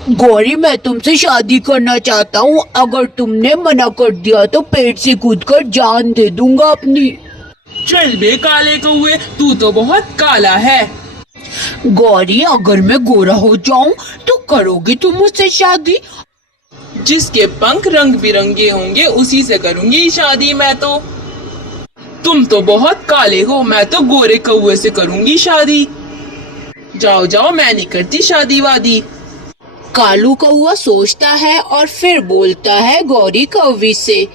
गौरी, मैं तुमसे शादी करना चाहता हूँ। अगर तुमने मना कर दिया तो पेट से कूदकर जान दे दूंगा अपनी। चल बे काले कौवे, तू तो बहुत काला है। गौरी, अगर मैं गोरा हो जाऊं तो करोगी तुम मुझसे शादी? जिसके पंख रंग बिरंगे होंगे उसी से करूंगी शादी मैं तो। तुम तो बहुत काले हो, मैं तो गोरे कौवे से करूंगी शादी। जाओ जाओ, मैं नहीं करती शादी वादी। कालू कौवा सोचता है और फिर बोलता है गौरी कौवी से,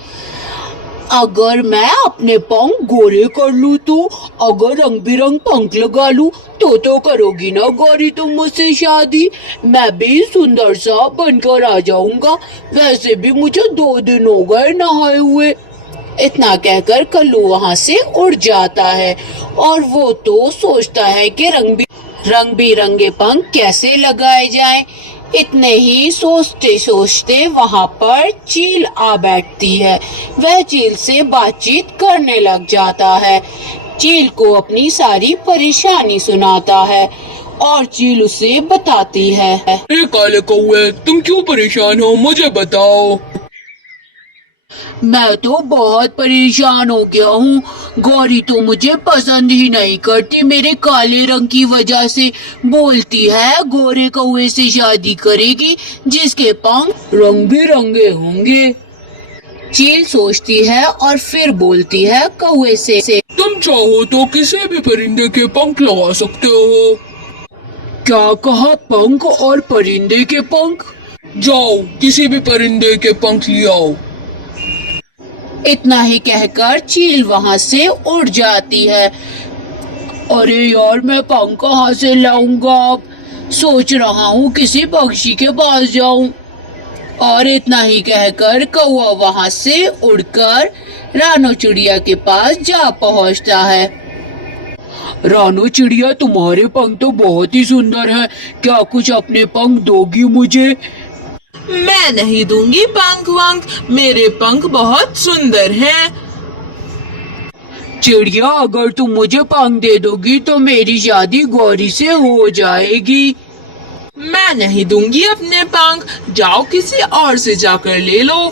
अगर मैं अपने पंख गोरे कर लूं तो, अगर रंग बिरंग पंख लगा लूं तो करोगी ना गौरी तुम मुझसे शादी? मैं भी सुंदर सा बनकर आ जाऊंगा। वैसे भी मुझे 2 दिन हो गए नहाए हुए। इतना कहकर कल्लू वहां से उड़ जाता है और वो तो सोचता है कि रंग बिरंगे पंख कैसे लगाए जाएं। इतने ही सोचते सोचते वहां पर चील आ बैठती है। वह चील से बातचीत करने लग जाता है। चील को अपनी सारी परेशानी सुनाता है और चील उसे बताती है, ए काले कौवे, तुम क्यों परेशान हो, मुझे बताओ। मैं तो बहुत परेशान हो गया हूँ। गौरी तो मुझे पसंद ही नहीं करती मेरे काले रंग की वजह से। बोलती है गोरे कौवे से शादी करेगी जिसके पंख रंग बिरंगे होंगे। चील सोचती है और फिर बोलती है कौवे से, तुम चाहो तो किसी भी परिंदे के पंख लगा सकते हो। क्या कहा? पंख और परिंदे के पंख? जाओ किसी भी परिंदे के पंख ले आओ। इतना ही कहकर चील वहां से उड़ जाती है। अरे यार, मैं पंख कहाँ से लाऊंगा? अब सोच रहा हूँ किसी पक्षी के पास जाऊं। और इतना ही कहकर कौवा वहां से उड़कर रानो चिड़िया के पास जा पहुंचता है। रानो चिड़िया, तुम्हारे पंख तो बहुत ही सुंदर है, क्या कुछ अपने पंख दोगी मुझे? मैं नहीं दूंगी पंख वंख, मेरे पंख बहुत सुंदर हैं। चिड़िया, अगर तुम मुझे पंख दे दोगी तो मेरी शादी गौरी से हो जाएगी। मैं नहीं दूंगी अपने पंख, जाओ किसी और से जाकर ले लो।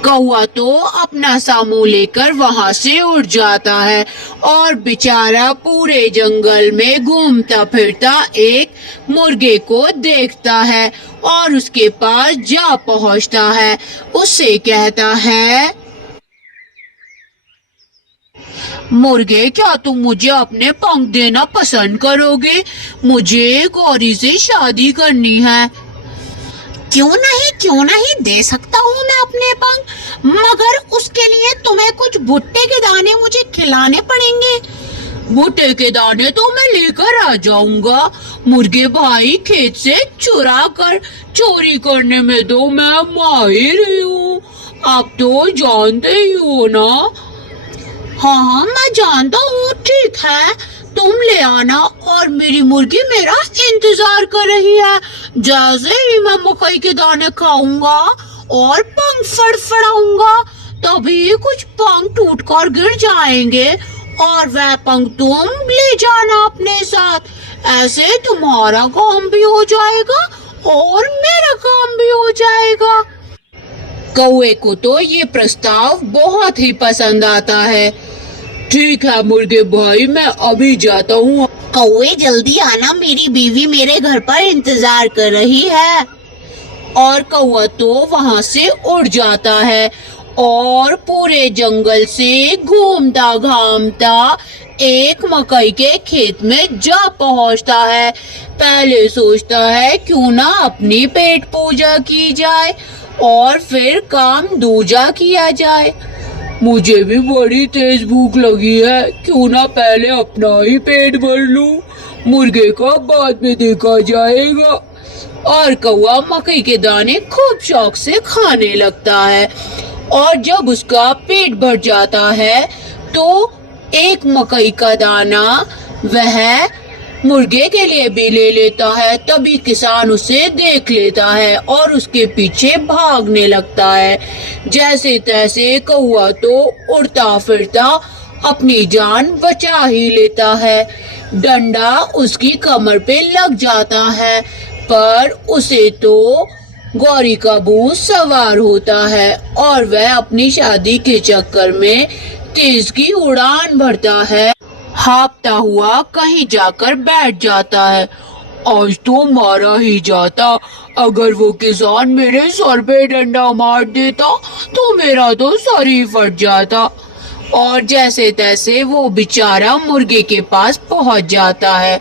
कौवा तो अपना सामू लेकर वहां से उड़ जाता है और बेचारा पूरे जंगल में घूमता फिरता एक मुर्गे को देखता है और उसके पास जा पहुंचता है। उससे कहता है, मुर्गे, क्या तुम मुझे अपने पंख देना पसंद करोगे? मुझे गौरी से शादी करनी है। क्यों नहीं दे सकता हूँ मैं अपने पंख, मगर उसके लिए तुम्हें कुछ भुट्टे के दाने मुझे खिलाने पड़ेंगे। भुट्टे के दाने तो मैं लेकर आ जाऊंगा। मुर्गे भाई, खेत से चोरी करने में तो मैं माहिर ही हूँ, आप तो जानते ही हो ना। हाँ, मैं जानता हूँ। ठीक है, तुम ले आना और मेरी मुर्गी मेरा इंतजार कर रही है। जैसे ही मैं मकई के दाने खाऊंगा और पंख फड़फड़ाऊंगा, तभी कुछ पंख टूटकर गिर जाएंगे और वह पंख तुम ले जाना अपने साथ। ऐसे तुम्हारा काम भी हो जाएगा और मेरा काम भी हो जाएगा। कौवे को तो ये प्रस्ताव बहुत ही पसंद आता है। ठीक है मुर्गे भाई, मैं अभी जाता हूँ। कौवे, जल्दी आना, मेरी बीवी मेरे घर पर इंतजार कर रही है। और कौवा तो वहां से उड़ जाता है और पूरे जंगल से घूमता घामता एक मकई के खेत में जा पहुंचता है। पहले सोचता है क्यों ना अपनी पेट पूजा की जाए और फिर काम दूजा किया जाए। मुझे भी बड़ी तेज भूख लगी है, क्यों ना पहले अपना ही पेट भर लूं, मुर्गे का बाद में देखा जाएगा। और कौवा मकई के दाने खूब शौक से खाने लगता है और जब उसका पेट भर जाता है तो एक मकई का दाना वह मुर्गे के लिए भी ले लेता है। तभी किसान उसे देख लेता है और उसके पीछे भागने लगता है। जैसे तैसे कौवा तो उड़ता फिरता अपनी जान बचा ही लेता है। डंडा उसकी कमर पे लग जाता है। पर उसे तो गौरी का भूत सवार होता है और वह अपनी शादी के चक्कर में तेज की उड़ान भरता है, हाँफता हुआ कहीं जाकर बैठ जाता है। आज तो मारा ही जाता, अगर वो किसान मेरे सर पे डंडा मार देता तो मेरा तो सर ही फट जाता। और जैसे तैसे वो बेचारा मुर्गे के पास पहुंच जाता है।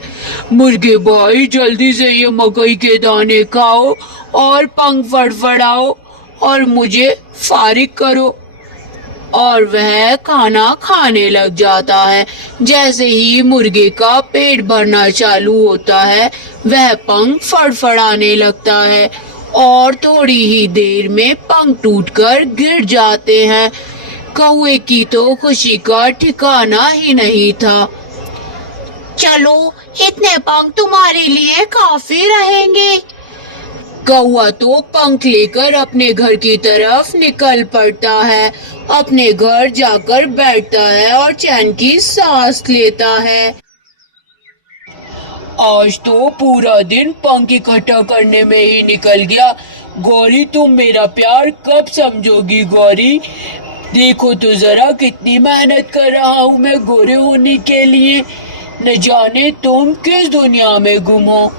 मुर्गे भाई, जल्दी से ये मकई के दाने खाओ और पंख फड़फड़ाओ और मुझे फारिग करो। और वह खाना खाने लग जाता है। जैसे ही मुर्गे का पेट भरना चालू होता है, वह पंख फड़फड़ाने लगता है और थोड़ी ही देर में पंख टूटकर गिर जाते हैं। कौवे की तो खुशी का ठिकाना ही नहीं था। चलो, इतने पंख तुम्हारे लिए काफी रहेंगे। कौवा तो पंख लेकर अपने घर की तरफ निकल पड़ता है, अपने घर जाकर बैठता है और चैन की सांस लेता है। आज तो पूरा दिन पंख इकट्ठा करने में ही निकल गया। गौरी, तुम मेरा प्यार कब समझोगी? गौरी, देखो तो जरा कितनी मेहनत कर रहा हूँ मैं गोरे होने के लिए। न जाने तुम किस दुनिया में गुम हो।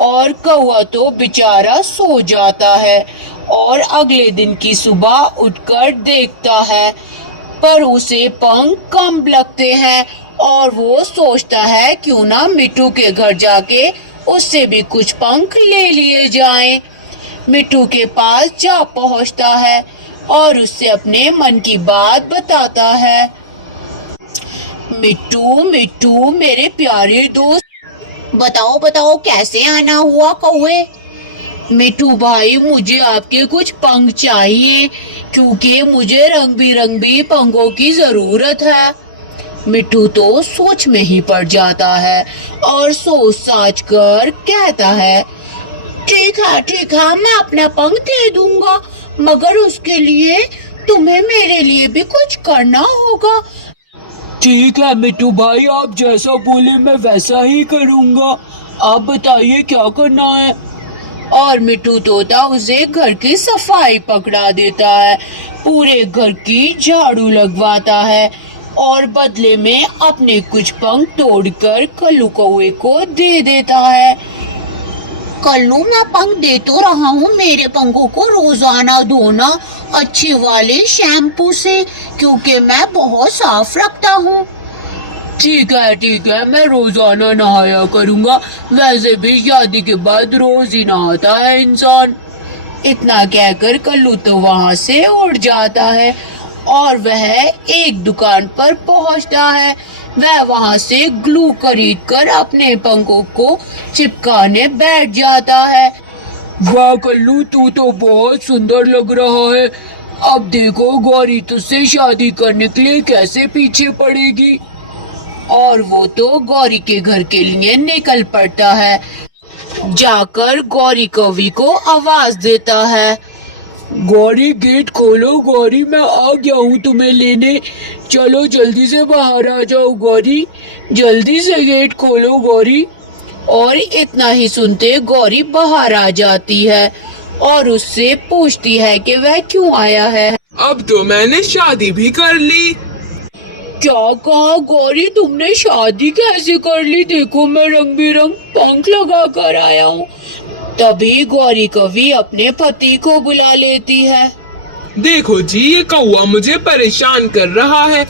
और कौवा तो बेचारा सो जाता है और अगले दिन की सुबह उठकर देखता है, पर उसे पंख कम लगते हैं और वो सोचता है क्यों ना मिट्टू के घर जाके उससे भी कुछ पंख ले लिए जाएं। मिट्टू के पास जा पहुंचता है और उससे अपने मन की बात बताता है। मिट्टू, मिट्टू, मेरे प्यारे दोस्त, बताओ बताओ कैसे आना हुआ कौवे? मिट्टू भाई, मुझे आपके कुछ पंख चाहिए क्योंकि मुझे रंग बिरंगी पंखों की जरूरत है। मिट्टू तो सोच में ही पड़ जाता है और सोच साच कर कहता है, ठीक है, मैं अपना पंख दे दूंगा, मगर उसके लिए तुम्हें मेरे लिए भी कुछ करना होगा। ठीक है मिट्टू भाई, आप जैसा बोले मैं वैसा ही करूंगा। आप बताइए क्या करना है? और मिट्टू तोता उसे घर की सफाई पकड़ा देता है, पूरे घर की झाड़ू लगवाता है और बदले में अपने कुछ पंख तोड़कर कल्लू कौवे को दे देता है। कल्लू, मैं पंख दे तो रहा हूँ, मेरे पंखों को रोजाना धोना अच्छे वाले शैम्पू से, क्योंकि मैं बहुत साफ रखता हूँ। ठीक है, मैं रोजाना नहाया करूँगा। वैसे भी शादी के बाद रोज ही नहाता है इंसान। इतना कहकर कल्लू तो वहाँ से उड़ जाता है और वह एक दुकान पर पहुँचता है। वह वहाँ से ग्लू खरीद कर अपने पंखों को चिपकाने बैठ जाता है। वाह कल्लू, तू तो बहुत सुंदर लग रहा है। अब देखो गौरी तुझसे शादी करने के लिए कैसे पीछे पड़ेगी। और वो तो गौरी के घर के लिए निकल पड़ता है। जाकर गौरी कौवी को आवाज देता है, गौरी गेट खोलो। गौरी, मैं आ गया हूँ तुम्हें लेने। चलो जल्दी से बाहर आ जाओ गौरी, जल्दी से गेट खोलो गौरी। और इतना ही सुनते गौरी बाहर आ जाती है और उससे पूछती है कि वह क्यों आया है। अब तो मैंने शादी भी कर ली। क्या कहा गौरी, तुमने शादी कैसे कर ली? देखो मैं रंग बिरंग पंख लगा कर आया हूँ। तभी गौरी कवि अपने पति को बुला लेती है। देखो जी, ये कौवा मुझे परेशान कर रहा है।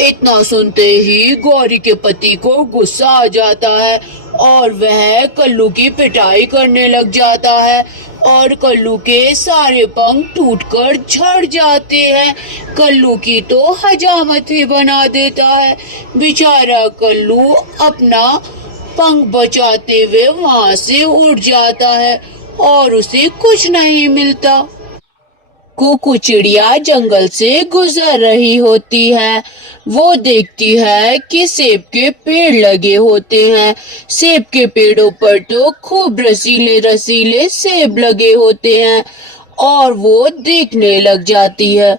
इतना सुनते ही गौरी के पति को गुस्सा आ जाता है और वह कल्लू की पिटाई करने लग जाता है और कल्लू के सारे पंख टूटकर झड़ जाते हैं। कल्लू की तो हजामत ही बना देता है। बेचारा कल्लू अपना पंख बचाते हुए वहाँ से उड़ जाता है और उसे कुछ नहीं मिलता। कुकू चिड़िया जंगल से गुजर रही होती है। वो देखती है कि सेब के पेड़ लगे होते हैं। सेब के पेड़ों पर तो खूब रसीले रसीले सेब लगे होते हैं और वो देखने लग जाती है।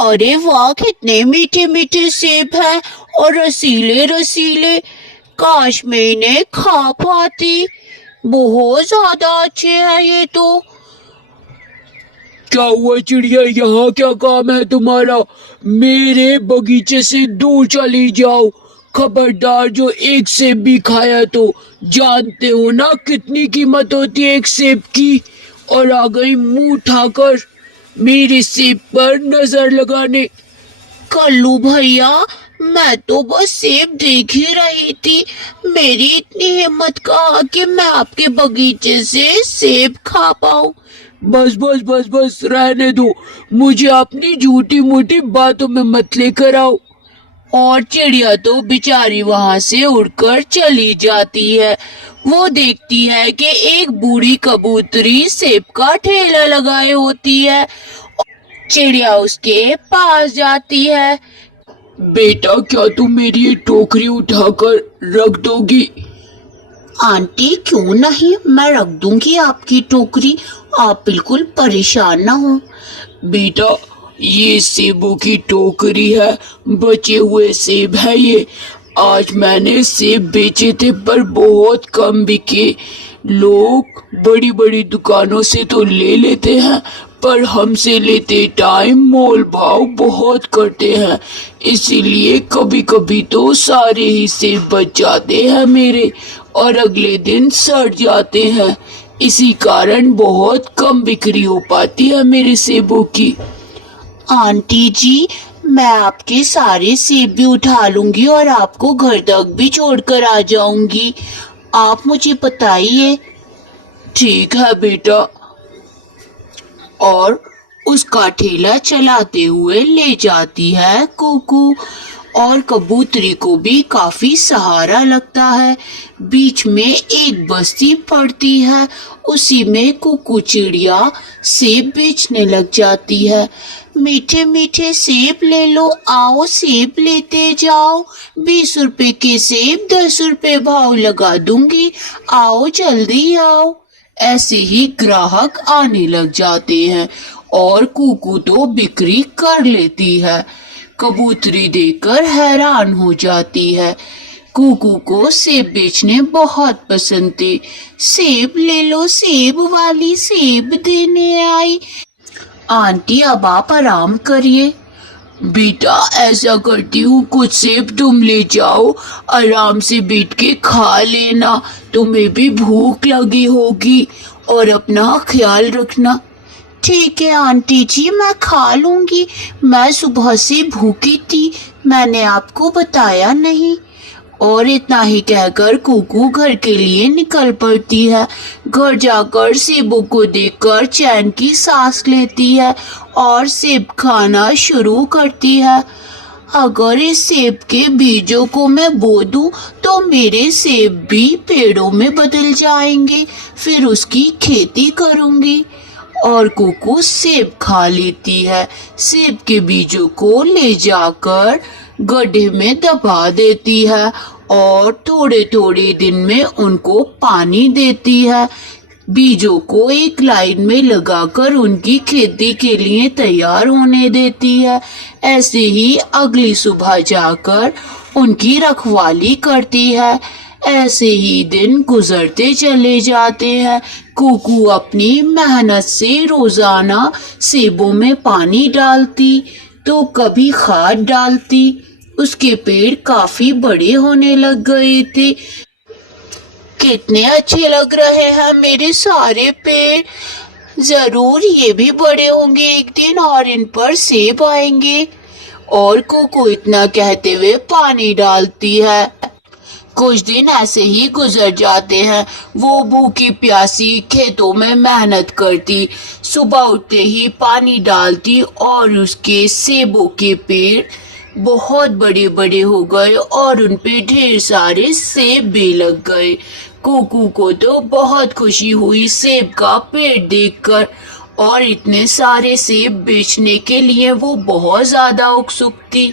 अरे वाह, कितने मीठे मीठे सेब हैं और रसीले रसीले, काश मैं इन्हें खा पाती। बहुत ज्यादा अच्छे हैं ये तो। क्या हुआ चिड़िया, यहाँ क्या काम है तुम्हारा? मेरे बगीचे से दूर चली जाओ। खबरदार, जो एक सेब भी खाया तो जानते हो ना कितनी कीमत होती है एक सेब की। और आ गई मुंह उठाकर मेरे सेब पर नजर लगाने। कल्लू भैया, मैं तो बस सेब देख ही रही थी। मेरी इतनी हिम्मत कहाँ कि मैं आपके बगीचे से सेब खा पाऊं। बस बस बस बस, रहने दो। मुझे अपनी झूठी मूठी बातों में मत लेकर आओ। और चिड़िया तो बेचारी वहां से उड़कर चली जाती है। वो देखती है कि एक बूढ़ी कबूतरी सेब का ठेला लगाए होती है। चिड़िया उसके पास जाती है। बेटा, क्या तुम मेरी ये टोकरी उठाकर रख दोगी? आंटी, क्यों नहीं, मैं रख दूंगी आपकी टोकरी। आप बिल्कुल परेशान ना हो। बेटा, ये सेबों की टोकरी है, बचे हुए सेब है ये। आज मैंने सेब बेचे थे पर बहुत कम बिके। लोग बड़ी बड़ी दुकानों से तो ले लेते हैं पर हमसे लेते टाइम मोल भाव बहुत करते हैं, इसीलिए कभी कभी तो सारे ही सेब बच जाते हैं मेरे और अगले दिन सड़ जाते हैं। इसी कारण बहुत कम बिक्री हो पाती है मेरे सेबों की। आंटी जी, मैं आपके सारे सेब भी उठा लूंगी और आपको घर तक भी छोड़कर आ जाऊंगी। आप मुझे बताइए। ठीक है बेटा। और उसका ठेला चलाते हुए ले जाती है कुकू। और कबूतरी को भी काफी सहारा लगता है। बीच में एक बस्ती पड़ती है, उसी में कुकू चिड़िया सेब बेचने लग जाती है। मीठे मीठे सेब ले लो, आओ सेब लेते जाओ। 20 रुपए के सेब 10 रुपए भाव लगा दूंगी, आओ जल्दी आओ। ऐसे ही ग्राहक आने लग जाते हैं और कुकू तो बिक्री कर लेती है। कबूतरी देखकर हैरान हो जाती है। कुकू को सेब बेचने बहुत पसंद थे। सेब ले लो, सेब वाली सेब देने आई। आंटी, अब आप आराम करिए। बेटा, ऐसा करती हूँ, कुछ सेब तुम ले जाओ, आराम से बैठ के खा लेना। तुम्हें भी भूख लगी होगी और अपना ख्याल रखना। ठीक है आंटी जी, मैं खा लूंगी। मैं सुबह से भूखी थी, मैंने आपको बताया नहीं। और इतना ही कहकर कुकू घर के लिए निकल पड़ती है। घर जाकर सेबों को देखकर चैन की सांस लेती है और सेब खाना शुरू करती है। अगर इस सेब के बीजों को मैं बो दूं तो मेरे सेब भी पेड़ों में बदल जाएंगे, फिर उसकी खेती करूंगी। और कुकू सेब खा लेती है। सेब के बीजों को ले जाकर गड्ढे में दबा देती है और थोड़े थोड़े दिन में उनको पानी देती है। बीजों को एक लाइन में लगाकर उनकी खेती के लिए तैयार होने देती है। ऐसे ही अगली सुबह जाकर उनकी रखवाली करती है। ऐसे ही दिन गुजरते चले जाते हैं। कुकू अपनी मेहनत से रोजाना सेबों में पानी डालती तो कभी खाद डालती। उसके पेड़ काफी बड़े होने लग गए थे। कितने अच्छे लग रहे हैं मेरे सारे पेड़। जरूर ये भी बड़े होंगे एक दिन और इन पर सेब आएंगे। और कुकू इतना कहते हुए पानी डालती है। कुछ दिन ऐसे ही गुजर जाते हैं। वो भूखी प्यासी खेतों में मेहनत करती, सुबह उठते ही पानी डालती और उसके सेबों के पेड़ बहुत बड़े बड़े हो गए और उन पे ढेर सारे सेब भी लग गए। कुकू को तो बहुत खुशी हुई सेब का पेड़ देखकर और इतने सारे सेब बेचने के लिए वो बहुत ज्यादा उत्सुक थी।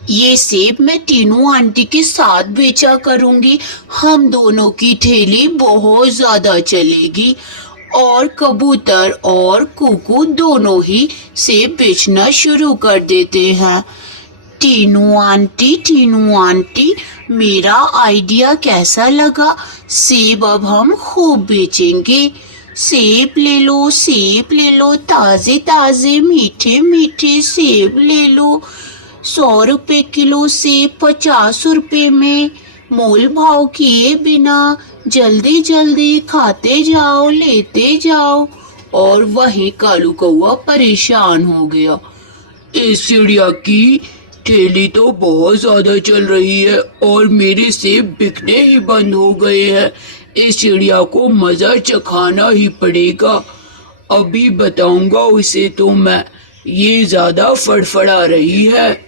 ये सेब मैं तीनों आंटी के साथ बेचा करूंगी, हम दोनों की ठेली बहुत ज्यादा चलेगी। और कबूतर और कुकू दोनों ही सेब बेचना शुरू कर देते हैं। टीनू आंटी, मेरा आइडिया कैसा लगा? सेब अब हम खूब बेचेंगे। सेब ले लो, ताजे ताजे मीठे मीठे सेब ले लो। 100 रुपए किलो सेब 50 रुपए में, मोल भाव किए बिना जल्दी जल्दी खाते जाओ, लेते जाओ। और वहीं कालू कौआ परेशान हो गया। इस चिड़िया की ठेली तो बहुत ज्यादा चल रही है और मेरे सेब बिकने ही बंद हो गए हैं। इस चिड़िया को मजा चखाना ही पड़ेगा। अभी बताऊंगा उसे तो मैं, ये ज्यादा फड़फड़ा रही है।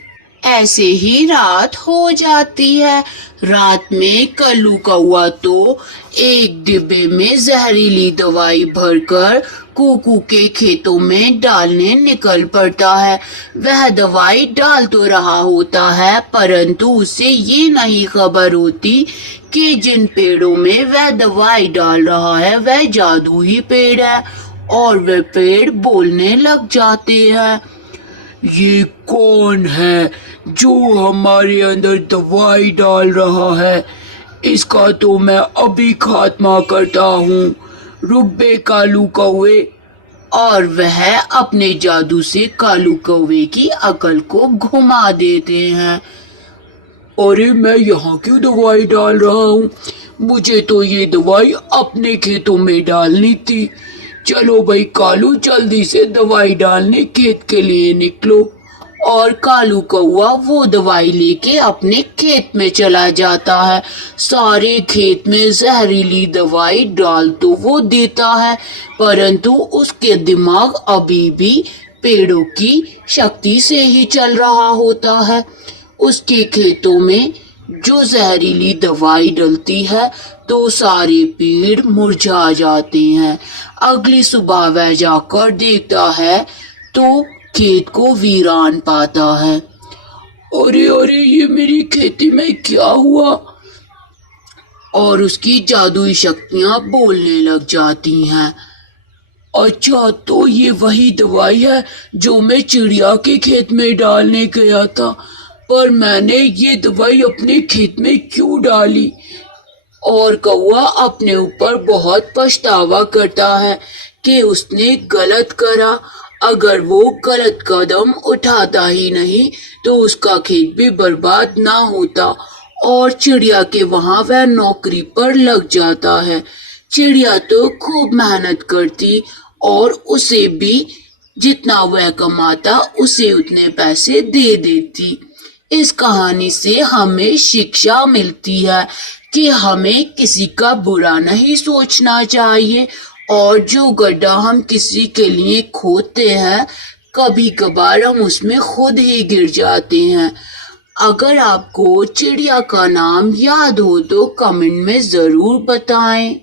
ऐसे ही रात हो जाती है। रात में कल्लू कौआ तो एक डिब्बे में जहरीली दवाई भरकर कुकू के खेतों में डालने निकल पड़ता है। वह दवाई डाल तो रहा होता है, परंतु उसे ये नहीं खबर होती कि जिन पेड़ों में वह दवाई डाल रहा है वह जादुई पेड़ है और वे पेड़ बोलने लग जाते हैं। ये कौन है जो हमारे अंदर दवाई डाल रहा है? इसका तो मैं अभी खात्मा करता हूँ। रुक बे कालू कौवे। और वह अपने जादू से कालू कौवे की अकल को घुमा देते हैं। अरे मैं यहाँ क्यों दवाई डाल रहा हूँ? मुझे तो ये दवाई अपने खेतों में डालनी थी। चलो भाई कालू, जल्दी से दवाई डालने खेत के लिए निकलो। और कालू कौआ वो दवाई लेके अपने खेत में चला जाता है। सारे खेत में जहरीली दवाई डाल तो वो देता है, परंतु उसके दिमाग अभी भी पेड़ों की शक्ति से ही चल रहा होता है। उसके खेतों में जो जहरीली दवाई डलती है तो सारे पेड़ मुरझा जाते हैं। अगली सुबह वह जाकर देखता है तो खेत को वीरान पाता है। अरे अरे, ये मेरी खेती में क्या हुआ? और उसकी जादुई शक्तियां बोलने लग जाती हैं। अच्छा, तो ये वही दवाई है जो मैं चिड़िया के खेत में डालने गया था, पर मैंने ये दवाई अपने खेत में क्यों डाली? और कौआ अपने ऊपर बहुत पछतावा करता है कि उसने गलत करा। अगर वो गलत कदम उठाता ही नहीं तो उसका खेत भी बर्बाद ना होता और चिड़िया के वहां वह नौकरी पर लग जाता है। चिड़िया तो खूब मेहनत करती और उसे भी जितना वह कमाता उसे उतने पैसे दे देती। इस कहानी से हमें शिक्षा मिलती है कि हमें किसी का बुरा नहीं सोचना चाहिए और जो गड्ढा हम किसी के लिए खोदते हैं कभी कभार हम उसमें खुद ही गिर जाते हैं। अगर आपको चिड़िया का नाम याद हो तो कमेंट में जरूर बताएं।